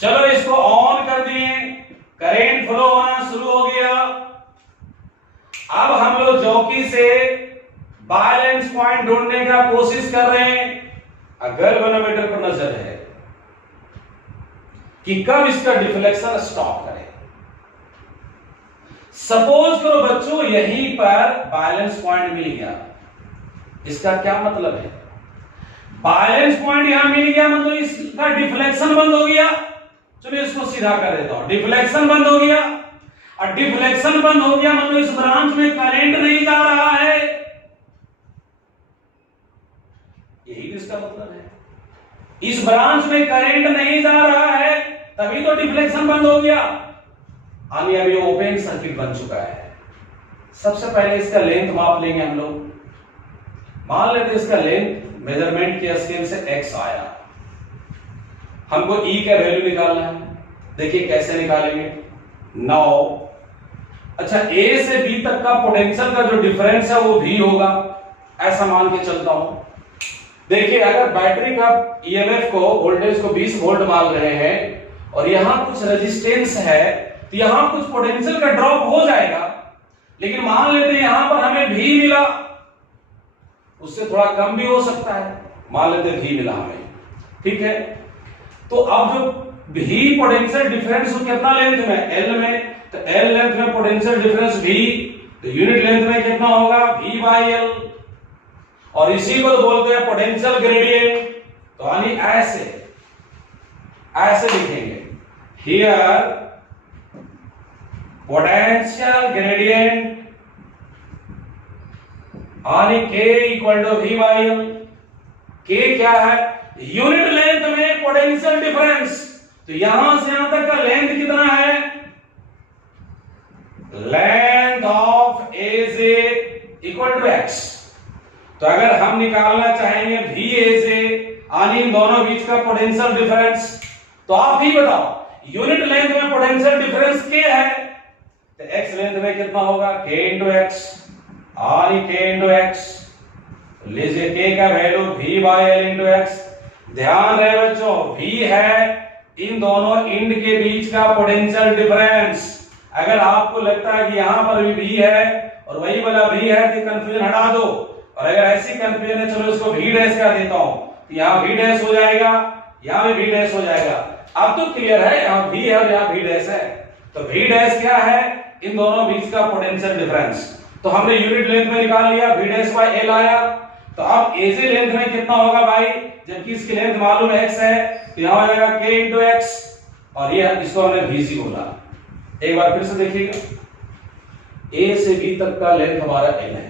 चलो इसको ऑन कर दिए, करंट फ्लो होना शुरू हो गया। अब हम लोग जॉकी से बैलेंस पॉइंट ढूंढने का कोशिश कर रहे हैं। अगर गैल्वेनोमीटर पर नजर है कि कब इसका डिफ्लेक्शन स्टॉप करे। सपोज करो बच्चों यहीं पर बैलेंस पॉइंट मिल गया, इसका क्या मतलब है, बैलेंस पॉइंट यहां मिल गया मतलब इसका डिफ्लेक्शन बंद हो गया। चलिए इसको सीधा कर देता हूं, डिफ्लेक्शन बंद हो गया, और डिफ्लेक्शन बंद हो गया मतलब इस ब्रांच में करंट नहीं जा रहा है, यही इसका मतलब है। इस ब्रांच में करंट नहीं जा रहा है तभी तो डिफ्लेक्शन बंद हो गया। यानी अभी ओपन सर्किट बन चुका है। सबसे पहले इसका लेंथ माप लेंगे हम लोग। मान लेते इसका लेंथ मेजरमेंट के स्केल से x आया, हमको E का वैल्यू निकालना है। देखिए कैसे निकालेंगे। 9, अच्छा A से B तक का पोटेंशियल का जो डिफरेंस है वो V होगा, ऐसा मान के चलता हूं। देखिए अगर बैटरी का ईएमएफ को वोल्टेज को 20 वोल्ट मान रहे हैं और यहां कुछ रेजिस्टेंस है तो यहां कुछ पोटेंशियल का ड्रॉप हो जाएगा, लेकिन मान लेते हैं यहां पर हमें V मिला, उससे थोड़ा कम भी हो सकता है, मान लेते V मिला हमें, ठीक है। तो अब जो V पोटेंशियल डिफरेंस वो कितना लेंथ में, L में, तो L लेंथ में पोटेंशियल डिफरेंस V, तो यूनिट लेंथ में कितना होगा V/L, और इसी को बोलते हैं पोटेंशियल ग्रेडियंट। तो यानी ऐसे लिखेंगे, हियर पोटेंशियल ग्रेडियंट यानी K equal to V/L। K क्या है, यूनिट लेंथ में पोटेंशियल डिफरेंस, तो यहां से यहां तक का लेंथ कितना है, length of AJ equal to x। तो अगर हम निकालना चाहेंगे VAJ यानी इन दोनों बीच का पोटेंशियल डिफरेंस, तो आप ही बताओ यूनिट लेंथ में पोटेंशियल डिफरेंस K है, तो x लेंथ में कितना होगा, K इंटू एक्स, यानी K इंटू एक्स। लीजिए K का वैल्यू V/L इंटू एक्स। ध्यान रहे बच्चों, V है इन दोनों इंड के बीच का पोटेंशियल डिफरेंस। अगर आपको लगता है कि यहां पर भी V है और वही वाला V है तो कंफ्यूजन हटा दो, और अगर ऐसी कंफ्यूजन है चलो इसको V डैश कर देता हूं, तो यहां V डैश हो जाएगा, यहां भी V डैश हो जाएगा। अब तो क्लियर है, यहां V है और यहां V डैश है, तो V डैश क्या है, इन दोनों बीच का पोटेंशियल डिफरेंस। तो हमने यूनिट लेंथ में निकाल लिया, V डैश बाय L आया। तो अब AJ लेंथ में कितना होगा भाई, जबकि इसकी लेंथ मालूम x है, तो यहां हो जाएगा K इंटू एक्स, और ये इसको हमने VC बोला। एक बार फिर से देखिएगा, A से B तक का लेंथ हमारा L है,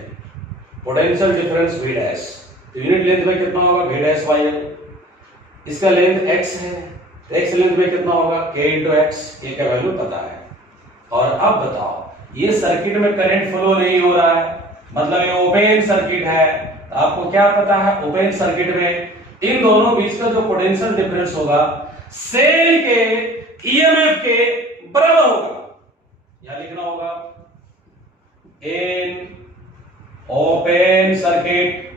पोटेंशियल डिफरेंस V डैश, तो यूनिट लेंथ में कितना होगा, V डैश बाय L। इसका लेंथ x है, x लेंथ में कितना होगा, K इंटू एक्स, ये का वैल्यू पता है। और अब बताओ, ये सर्किट में करंट फ्लो नहीं हो रहा है, मतलब ये ओपन सर्किट है, तो आपको क्या पता है, ओपन सर्किट में इन दोनों बीच का जो पोटेंशियल डिफरेंस होगा सेल के ईएमएफ के बराबर होगा। यहां लिखना होगा इन ओपन सर्किट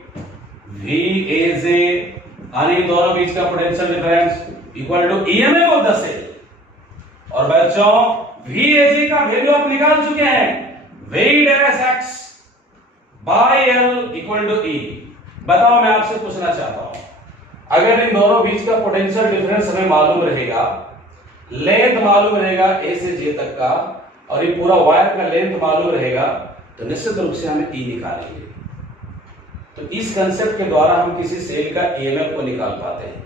VAJ यानी इन दोनों बीच का potential difference equal to EMF of the cell. और बच्चों वी एजी का वैल्यू आप निकाल चुके हैं, V dash X by L equal to E. बताओ, मैं आपसे पूछना चाहता हूं, अगर इन दोनों बीच का पोटेंशियल डिफरेंस हमें मालूम रहेगा, लेंथ मालूम रहेगा ए से जे तक का, और ये पूरा वायर का लेंथ मालूम रहेगा, तो निश्चित रूप से हमें ई निकालेंगे। तो इस कंसेप्ट के द्वारा हम किसी सेल का ईएमएफ को निकाल पाते हैं।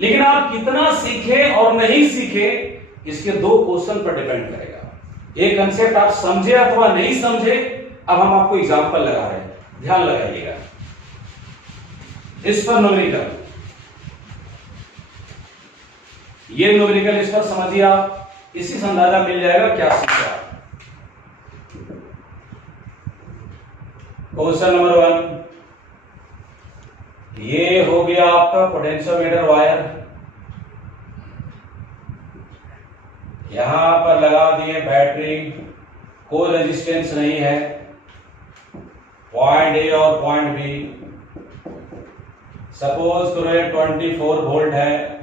लेकिन आप कितना सीखे और नहीं सीखे, इसके दो क्वेश्चन पर डिपेंड करेगा। ये कंसेप्ट आप समझे अथवा नहीं समझे, अब हम आपको एग्जांपल लगा रहे हैं, ध्यान लगाइएगा। इस पर न्यूमेरिकल, ये न्यूमेरिकल इस पर समझिए आप, इसी से अंदाजा मिल जाएगा क्या सीखा। क्वेश्चन नंबर 1, ये हो गया आपका पोटेंशियोमीटर वायर, यहां पर लगा दिए बैटरी, कोई रेजिस्टेंस नहीं है, पॉइंट ए और पॉइंट बी। सपोज करो ये 24 वोल्ट है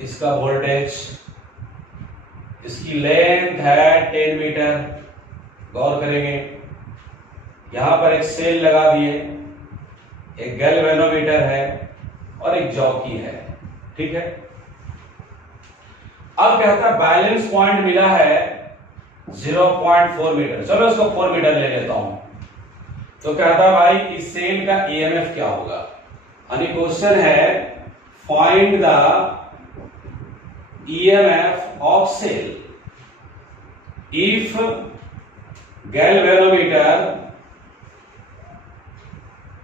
इसका वोल्टेज, इसकी लेंथ है 10 मीटर। गौर करेंगे, यहां पर एक सेल लगा दिए, एक गैल्वेनोमीटर है और एक जॉकी है, ठीक है। अब कहता है बैलेंस पॉइंट मिला है 0.4 मीटर, चलो इसको 4 मीटर ले लेता हूं। तो कहता है भाई इस सेल का ईएमएफ क्या होगा, यानी क्वेश्चन है find the EMF of cell if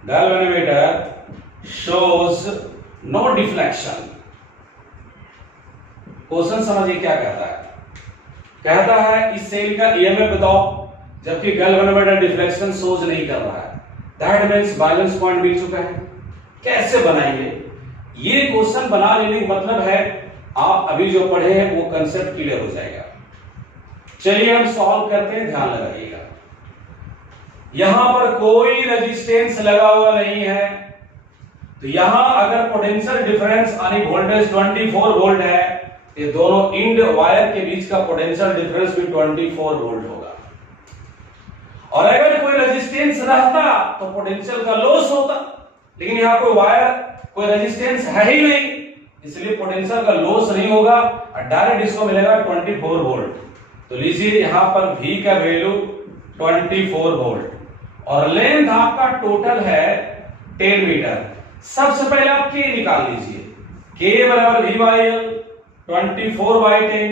galvanometer shows no deflection। Question समझिए क्या कहता है, कहता है इस सेल का ईएमएफ बताओ, जबकि गैल्वेनोमीटर डिफ्लेक्शन शोज नहीं कर रहा है। दैट मींस बैलेंस पॉइंट मिल चुका है। कैसे बनाएंगे, ये क्वेश्चन बना लेने का मतलब है आप अभी जो पढ़े हैं वो कंसेप्ट क्लियर हो जाएगा। चलिए हम सॉल्व करते हैं, ध्यान लगाइएगा। यहां पर कोई रेजिस्टेंस लगा हुआ नहीं है, तो यहां अगर पोटेंशियल डिफरेंस यानी वोल्टेज 24 वोल्ट है, ये दोनों इंड वायर के बीच का पोटेंशियल डिफरेंस भी 24 वोल्ट होगा। और अगर कोई रेजिस्टेंस रहता तो पोटेंशियल का लॉस होता, लेकिन यहां कोई वायर, कोई रेजिस्टेंस है ही नहीं, इसलिए पोटेंशियल का लॉस नहीं होगा और डायरेक्ट इसको मिलेगा 24 वोल्ट। तो लीजिए यहां पर V का वैल्यू 24 वोल्ट और लेंथ आपका टोटल है 10 मीटर। सबसे पहले आप K निकाल लीजिए, K बराबर V बाई L 24 बाई 10,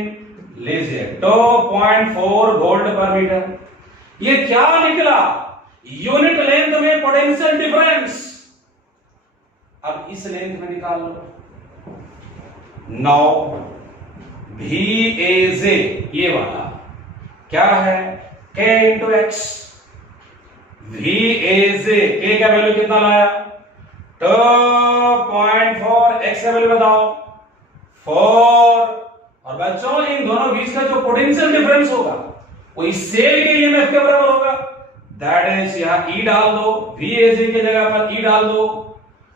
लीजिए 2.4 वोल्ट पर मीटर। ये क्या निकला, यूनिट लेंथ में पोटेंशियल डिफरेंस। अब इस लेंथ में निकाल लो। नाउ VAJ ये वाला क्या है, K into x. VAJ K का वैल्यू कितना लाया, 2.4, एक्स का वैल्यू बताओ 4। और बच्चों इन दोनों बीच का जो पोटेंशियल डिफरेंस होगा वो इस सेल के ईएमएफ के बराबर होगा। दैट इज यहां E डाल दो, VAJ की जगह पर E डाल दो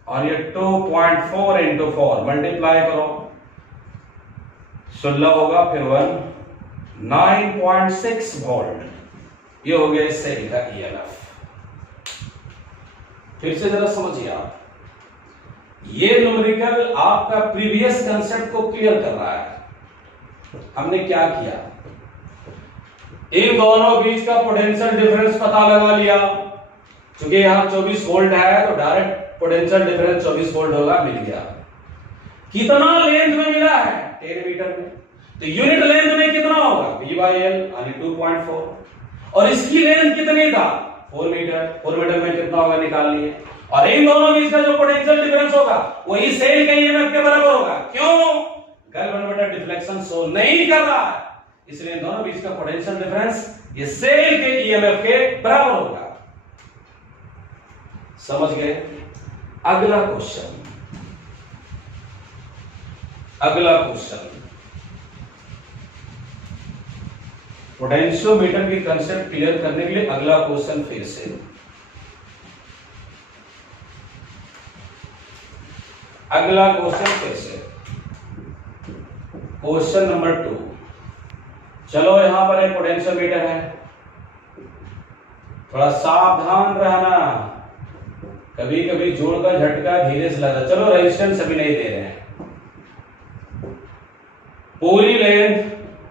और ये 2.4 इंटू 4 मल्टीप्लाई करो, 16 होगा, फिर 1 9.6 वोल्ट। ये हो गया इस सेल का ईएमएफ। फिर से जरा समझिए आप, ये न्यूमेरिकल आपका प्रीवियस कंसेप्ट को क्लियर कर रहा है। हमने क्या किया, इन दोनों बीच का पोटेंशियल डिफरेंस पता लगा लिया। क्योंकि यहां 24 वोल्ट है तो डायरेक्ट पोटेंशियल डिफरेंस 24 वोल्ट होगा, मिल गया। कितना लेंथ में मिला है, 10 मीटर में, तो यूनिट लेंथ में कितना होगा, V बाई L यानी 2.4। और इसकी लेंथ कितनी था, 4 मीटर। 4 मीटर में कितना होगा निकाल लिए। और इन दोनों बीच का जो पोटेंशियल डिफरेंस होगा वो इस सेल के ईएमएफ के बराबर होगा। क्यों, गैल्वेनोमीटर डिफ्लेक्शन शो नहीं कर रहा है, इसलिए दोनों बीच का पोटेंशियल डिफरेंस ये सेल के ईएमएफ के बराबर होगा। समझ गए। अगला क्वेश्चन, पोटेंशियोमीटर की कंसेप्ट क्लियर करने के लिए अगला क्वेश्चन फिर से। अगला क्वेश्चन फिर से, क्वेश्चन नंबर 2। चलो यहां पर एक पोटेंशियोमीटर है, थोड़ा सावधान रहना, कभी कभी जोड़ का झटका धीरे से लगा। चलो रेजिस्टेंस अभी नहीं दे रहे हैं, पूरी लेंथ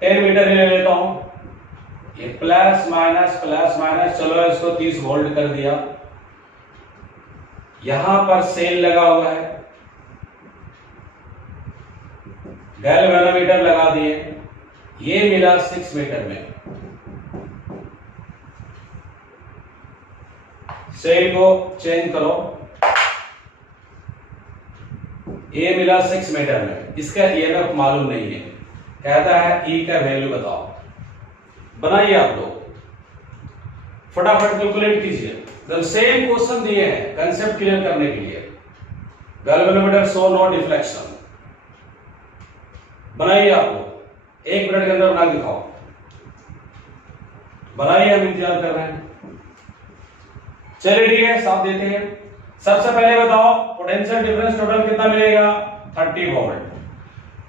10 मीटर ही ले लेता हूं। ये प्लस माइनस, चलो इसको 30 वोल्ट कर दिया। यहां पर सेल लगा हुआ है, गैल्वेनोमीटर लगा दिए, ये मिला 6 मीटर में। सेल को चेंज करो, ये मिला 6 मीटर में। इसका ईएमएफ मालूम नहीं है, कहता है ई का वैल्यू बताओ। बनाइए आप लोग, फटाफट कैलकुलेट कीजिए। जब सेम क्वेश्चन दिए हैं कंसेप्ट क्लियर करने के लिए, गैल्वेनोमीटर शो नो डिफ्लेक्शन। बनाइए आप लोग, 1 मिनट के अंदर बना दिखाओ। बनाइए, हम इंतजार कर रहे हैं। चलिए ठीक है, साथ देते हैं। सबसे पहले बताओ पोटेंशियल डिफरेंस टोटल कितना मिलेगा? 30 वोल्ट।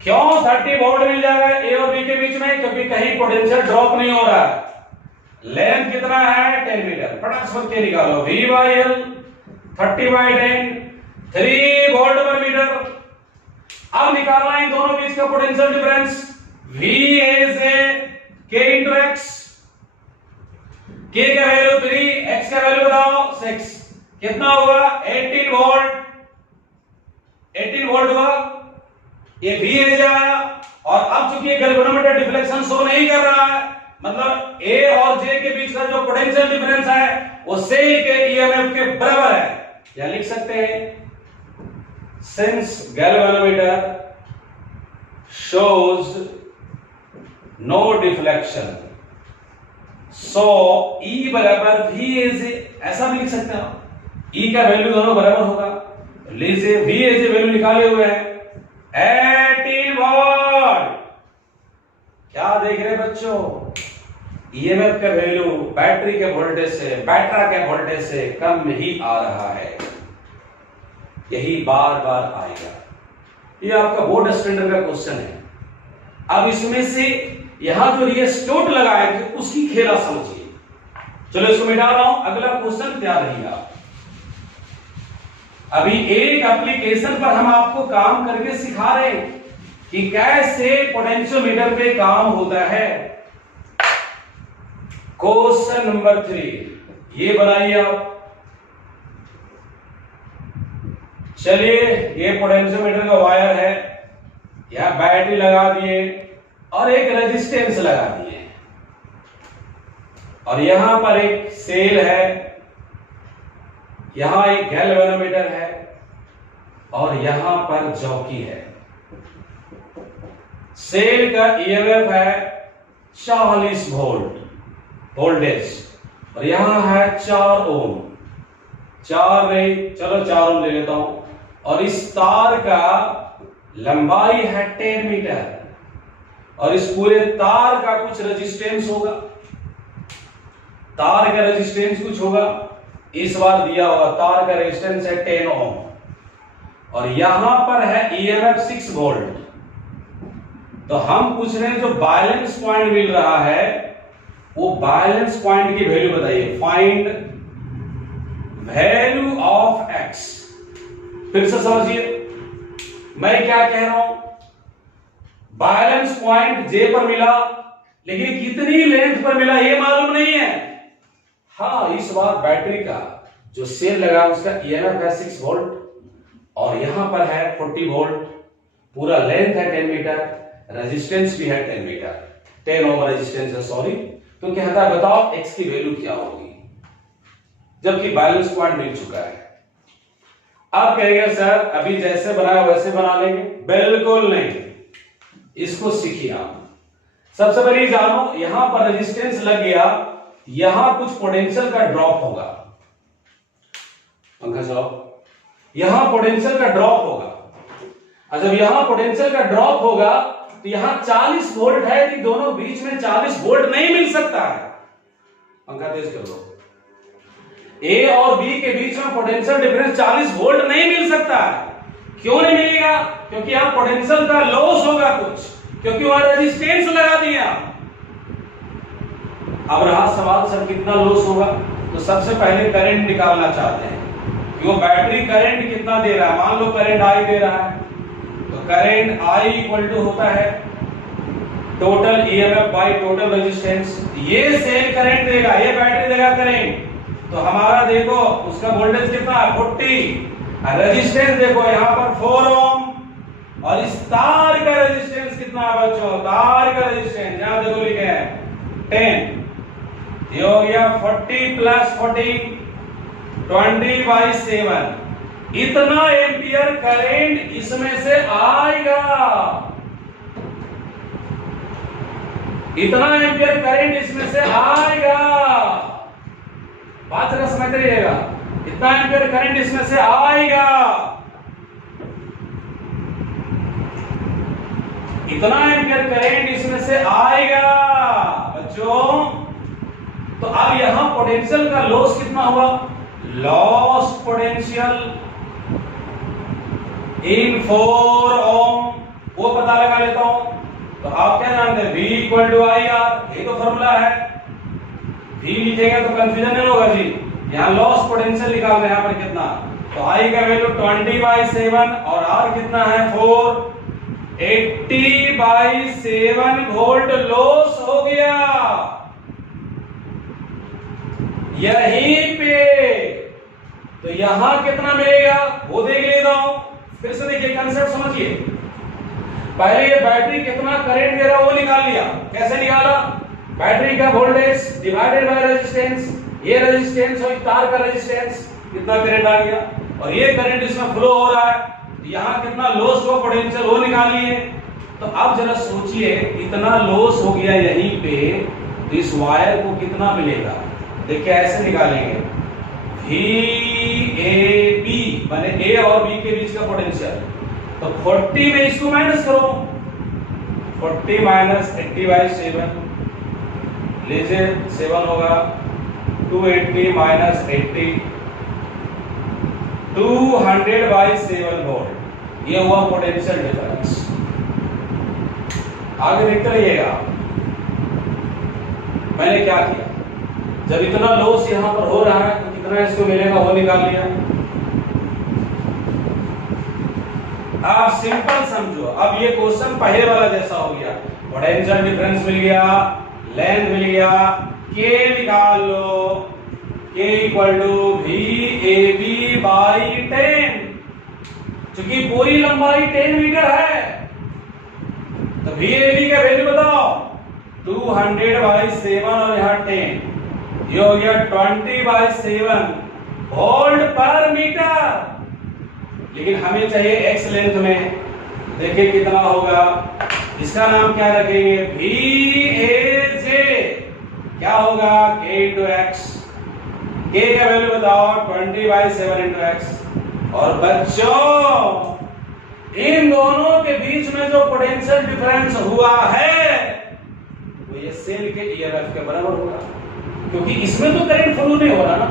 क्यों 30 वोल्ट मिल जाएगा ए और बी के बीच में? क्योंकि कहीं पोटेंशियल ड्रॉप नहीं हो रहा है। लेंथ कितना है? 10 मीटर। फटाक से के निकालो, V बाई L 30/10 3 वोल्ट पर मीटर। अब निकालना है इन दोनों बीच का potential difference. V is K into X। K का वैल्यू 3, X का वैल्यू बताओ 6। कितना होगा? 18 वोल्ट। 18 वोल्ट हुआ, ये V एज आया। और अब चूंकि गैल्वेनोमीटर डिफ्लेक्शन शो नहीं कर रहा है, मतलब A और J के बीच का जो पोटेंशियल डिफरेंस है वो सेल के ईएमएफ के बराबर है। या लिख सकते हैं, since galvanometer shows no deflection, so E बराबर V एज, ऐसा भी लिख सकते हैं। E का वैल्यू दोनों बराबर होगा। लीजिए V एज वैल्यू निकाले हुए हैं 18 वोल्ट। क्या देख रहे बच्चों? ईएमएफ का वैल्यू बैटरी के वोल्टेज से, बैटरा के वोल्टेज से कम ही आ रहा है। यही बार बार आएगा। ये आपका बोर्ड स्टैंडर्ड का क्वेश्चन है। अब इसमें से यहां जो रिएस्टोट लगाएंगे उसकी खेला समझिए। चलो इसको मिटा रहा हूं, अगला क्वेश्चन क्या रहेगा। अभी एक एप्लीकेशन पर हम आपको काम करके सिखा रहे हैं कि कैसे पोटेंशियोमीटर पे काम होता है। क्वेश्चन नंबर 3 ये बनाइए आप। चलिए, ये पोटेंशियोमीटर का वायर है, यहां बैटरी लगा दिए और एक रेजिस्टेंस लगा दिए, और यहां पर एक सेल है, यहां एक गैल्वेनोमीटर है और यहां पर जॉकी है। सेल का ईएमएफ है 40 वोल्ट वोल्टेज, और यहां है 4 ओम। 4 नहीं, चलो 4 ओम ले लेता हूं। और इस तार का लंबाई है 10 मीटर, और इस पूरे तार का कुछ रेजिस्टेंस होगा। तार का रेजिस्टेंस कुछ होगा, इस बार दिया हुआ तार का रेजिस्टेंस है 10 ओम, और यहां पर है ईएमएफ 6 वोल्ट। तो हम पूछ रहे हैं जो बैलेंस पॉइंट मिल रहा है वो बैलेंस पॉइंट की वैल्यू बताइए। Find value of x. फिर से समझिए मैं क्या कह रहा हूं। बैलेंस पॉइंट जे पर मिला, लेकिन कितनी लेंथ पर मिला ये मालूम नहीं है। हाँ, इस बार बैटरी का जो सेल लगा उसका ईएमएफ है 6 वोल्ट, और यहां पर है 40 वोल्ट। पूरा लेंथ है 10 मीटर, रेजिस्टेंस भी है 10 मीटर, 10 ओम रेजिस्टेंस है, सॉरी। तो कहता है बताओ एक्स की वैल्यू क्या होगी, जबकि बैलेंस पॉइंट मिल चुका है। अब कहेंगे सर अभी जैसे बनाया वैसे बना लेंगे, बिल्कुल नहीं, इसको सीखिए आप। सबसे पहले जानो, यहां पर रेजिस्टेंस लग गया, यहां कुछ पोटेंशियल का ड्रॉप होगा। पंखा चलाओ। यहां पोटेंशियल का ड्रॉप होगा, और जब यहां पोटेंशियल का ड्रॉप होगा तो यहां 40 वोल्ट है, कि दोनों बीच में 40 वोल्ट नहीं मिल सकता है। पंखा तेज कर दो। ए और बी के बीच में पोटेंशियल डिफरेंस 40 वोल्ट नहीं मिल सकता है। क्यों नहीं मिलेगा? क्योंकि यहां पोटेंशियल का लॉस होगा कुछ, क्योंकि वहां रेजिस्टेंस लगा दिया। अब रहा सवाल सर कितना लॉस होगा, तो सबसे पहले करंट निकालना चाहते हैं कि वो बैटरी करंट कितना दे रहा है। मान लो करंट आई दे रहा है, तो करंट आई इक्वल टू होता है total EMF by total resistance. ये सेल करंट देगा, ये बैटरी देगा करंट, तो हमारा देखो उसका वोल्टेज कितना है 40, रेजिस्टेंस देखो यहाँ पर 4 ओम, और इस तार का रेजिस्टेंस कितना है बच्चों, तार का रेजिस्टेंस यहां देखो लिखे हैं 10, ये हो गया 40 प्लस 40 20/7। इतना एम्पियर करंट इसमें से आएगा, इतना एम्पियर करंट इसमें से आएगा। बात जरा समझते रहिएगा, इतना एम्पियर करंट इसमें से आएगा, इतना एम्पियर करंट इसमें से आएगा बच्चों। तो अब यहां पोटेंशियल का लॉस कितना हुआ, लॉस पोटेंशियल इन 4 ओम, वो पता लगा लेता हूं। तो आप क्या जानते हैं, V equal to I R, ये तो फॉर्मूला है। V लिखेंगे तो कंफ्यूजन नहीं होगा जी। यहां लॉस पोटेंशियल निकालना है, यहां पर कितना, तो I का वैल्यू 20/7 और R कितना है 4, 80/7 वोल्ट लॉस हो गया यहीं पे। तो यहां कितना मिलेगा वो देख लेता हूं, फिर से देखिए कंसेप्ट समझिए। पहले ये बैटरी कितना करंट दे रहा है वो निकाल लिया। कैसे निकाला, बैटरी का वोल्टेज डिवाइडेड बाय रेजिस्टेंस, ये रेजिस्टेंस और तार का रेजिस्टेंस, कितना करंट आ गया, और ये करंट इसमें फ्लो हो रहा है, यहां कितना लॉस हुआ पोटेंशियल वो निकाल लिए। तो अब जरा सोचिए, इतना लॉस हो गया यहीं पे, तो इस वायर को कितना मिलेगा। देखिए ऐसे निकालेंगे, VAB माने A और B के बीच का पोटेंशियल, तो 40 में इसको माइनस करो, 40 माइनस 80/7 लीजिए 7 होगा, 280 माइनस 80 200/7 वोल्ट, ये हुआ पोटेंशियल डिफरेंस। आगे देखते रहिएगा मैंने क्या किया। जब इतना लॉस यहां पर हो रहा है तो कितना इसको मिलेगा वो निकाल लिया। आप सिंपल समझो, अब ये क्वेश्चन पहले वाला जैसा हो गया, पोटेंशियल डिफरेंस मिल गया, लेंथ मिल गया, K निकाल लो, K इक्वल टू VAB/10, क्योंकि पूरी लंबाई 10 मीटर है, तो VAB का वैल्यू बताओ, 200/7 और यहाँ 10, ये हो गया 20/7 वोल्ट पर मीटर। लेकिन हमें चाहिए x लेंथ में, देखिए कितना होगा, इसका नाम क्या रखेंगे, VAJ, क्या होगा K into x, K का वैल्यू बताओ 20/7 into x। और बच्चों इन दोनों के बीच में जो पोटेंशियल डिफरेंस हुआ है वो ये सेल के ईएमएफ के बराबर होगा, क्योंकि इसमें तो करंट फ्लो नहीं हो रहा ना,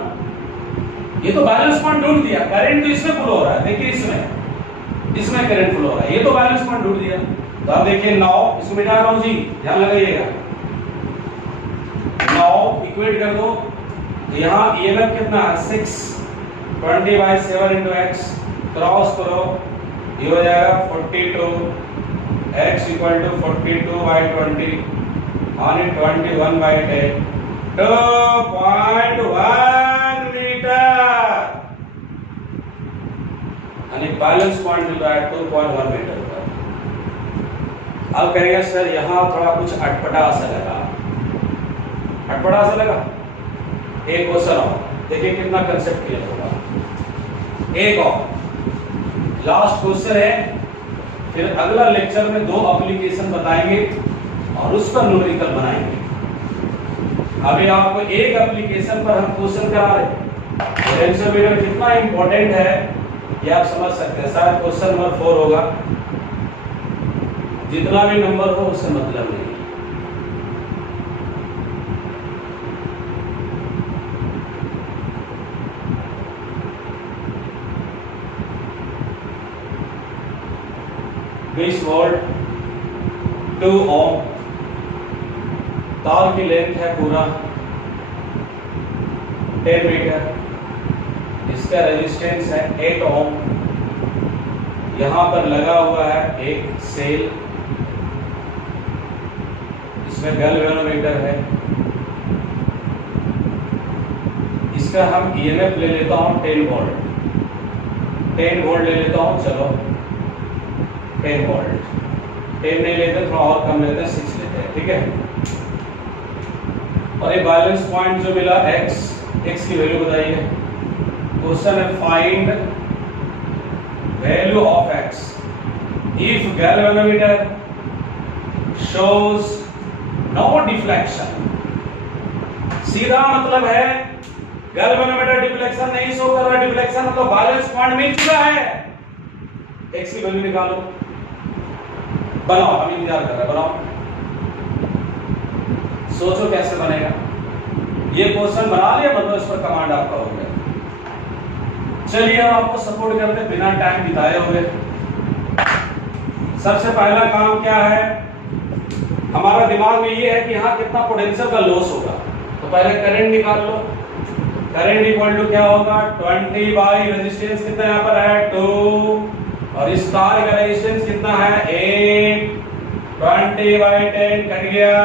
ये तो बैलेंस पॉइंट ढूंढ दिया, करंट तो इसमें फ्लो हो रहा है, देखिए इसमें करंट फ्लो हो रहा है, ये तो बैलेंस पॉइंट ढूंढ दिया। तो अब देखिए 9, इसको मिटा रहा हूं जी, ध्यान लगाइएगा, 9 इक्वेट कर दो, तो यहाँ ईएमएफ कितना है 6, 20/7 into x, क्रॉस करो, ये हो जाएगा 42, x इक्वल टू 42/20 यानी 21/10, 2.1 मीटर, यानी बैलेंस पॉइंट मिल रहा है 2.1 मीटर पर। अब कहेंगे सर यहाँ थोड़ा कुछ अटपटा सा लगा, अटपटा सा लगा, एक क्वेश्चन और देखिए कितना कंसेप्ट क्लियर होगा। एक और लास्ट क्वेश्चन है, फिर अगला लेक्चर में 2 एप्लीकेशन बताएंगे और उस पर न्यूमेरिकल बनाएंगे। अभी आपको एक एप्लीकेशन पर हम क्वेश्चन करा रहे हैं, पोटेंशियोमीटर कितना इंपॉर्टेंट है ये आप समझ सकते हैं। शायद क्वेश्चन नंबर 4 होगा, जितना भी नंबर हो उससे मतलब नहीं। वोल्ट 2 ओम, तार की लेंथ है पूरा 10 मीटर, इसका रेजिस्टेंस है 8 ओम, यहां पर लगा हुआ है एक सेल, इसमें गैल्वेनोमीटर है, इसका हम ईएमएफ ले लेता हूं 10 वोल्ट, 10 वोल्ट ले लेता हूं, चलो 10 वोल्ट, 10 नहीं लेते, थोड़ा और कम लेते हैं, 6 लेते हैं, ठीक है। और ये बैलेंस पॉइंट जो मिला x की वैल्यू बताइए। क्वेश्चन है find value of x if galvanometer shows no deflection. सीधा मतलब है गैल्वेनोमीटर डिफ्लेक्शन नहीं शो कर रहा, डिफ्लेक्शन मतलब बैलेंस पॉइंट मिल चुका है, x की वैल्यू निकालो, बनाओ, हम इंतजार कर रहे हैं, बनाओ, सोचो कैसे बनेगा। ये क्वेश्चन बना लिया मतलब इस पर कमांड आपका हो गया। चलिए हम आपको सपोर्ट करते बिना टाइम बिताए हुए। सबसे पहला काम क्या है, हमारा दिमाग में ये है कि यहाँ कितना पोटेंशियल का लॉस होगा, तो पहले करंट निकाल लो। करंट इक्वल टू क्या होगा, 20 बाई रेजिस्टेंस कितना यहाँ पर है 2, और इस तार का रेजिस्टेंस कितना है 8, 20 बाई 10 कट गया,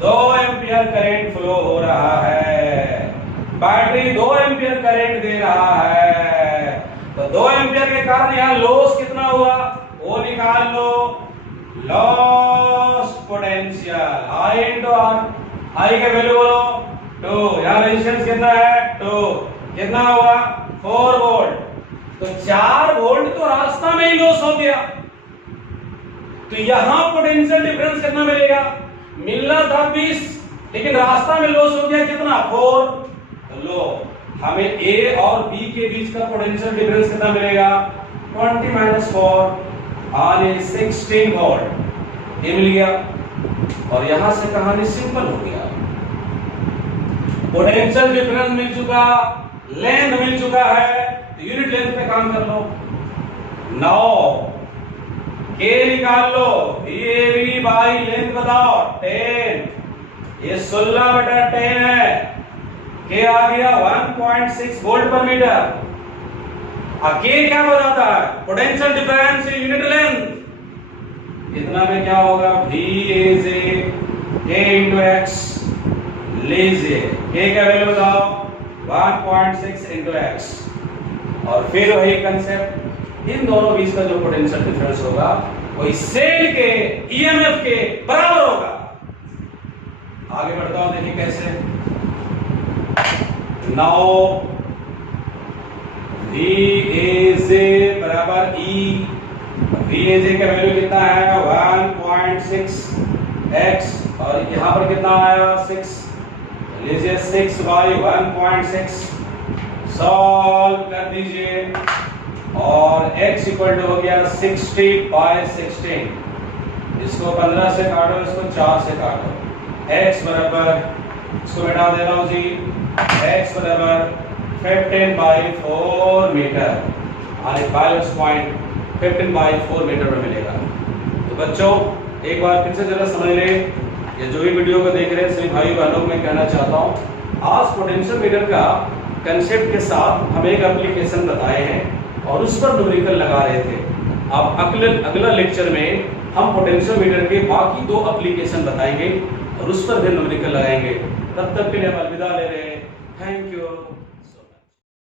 2 एम्पियर करंट फ्लो हो रहा है, बैटरी 2 एम्पियर करंट दे रहा है, तो 2 एम्पियर के कारण यहाँ लॉस कितना हुआ वो निकाल लो। Loss potential I into R, I का वैल्यू बोलो 2, यहाँ रेजिस्टेंस कितना है 2, कितना हुआ 4 वोल्ट, तो 4 वोल्ट तो रास्ता में ही लॉस हो गया, तो यहां पोटेंशियल डिफरेंस कितना मिलेगा, मिलना था 20, लेकिन रास्ता में लॉस हो गया कितना 4। तो लो हमें ए और बी के बीच का पोटेंशियल डिफरेंस कितना मिलेगा 20 माइनस 4 आने 16 वोल्ट, ये मिल गया, और यहां से कहानी सिंपल हो गया। पोटेंशियल डिफरेंस मिल चुका, लेंथ मिल चुका है, तो यूनिट लेंथ पे काम कर लो। 9 के निकाल लो, VAB बाई लेंथ बताओ 10, ये 16/10 है, के आ गया 1.6 वोल्ट पर मीटर। के क्या बताता है, पोटेंशियल डिफरेंस यूनिट लेंथ, इतना में क्या होगा VAJ K इंटू x, लीजिए के का वैल्यू बताओ 1.6 इंटू x, और फिर वही कंसेप्ट, इन दोनों बीच का जो पोटेंशियल डिफरेंस होगा वो सेल के ईएमएफ के बराबर होगा। आगे बढ़ता हूं, देखिए कैसे। नाउ VAJ बराबर E, VAJ का वैल्यू कितना है 1.6 x, और यहां पर कितना आया 6, लीजिए 6 बाई 1.6 सॉल्व कर दीजिए, और x इक्वल टू हो गया 60 बाई 16, इसको 15 से काटो, इसको 4 से काटो, x बराबर, इसको मिटा दे रहा हूं जी, x बराबर 15 बाई 4 मीटर, और बैलेंस पॉइंट 15 बाई 4 मीटर में मिलेगा। तो बच्चों एक बार फिर से जरा समझ ले, ये जो भी वीडियो को देख रहे हैं सभी भाई बहनों को मैं कहना चाहता हूँ, आज पोटेंशियल मीटर का कंसेप्ट के साथ हम एक एप्लीकेशन बताए हैं और उस पर न्यूमेरिकल लगा रहे थे। अब अगला लेक्चर में हम पोटेंशियल मीटर के बाकी 2 एप्लीकेशन बताएंगे और उस पर भी न्यूमेरिकल लगाएंगे। तब तक के लिए हम अलविदा ले रहे हैं। Thank you.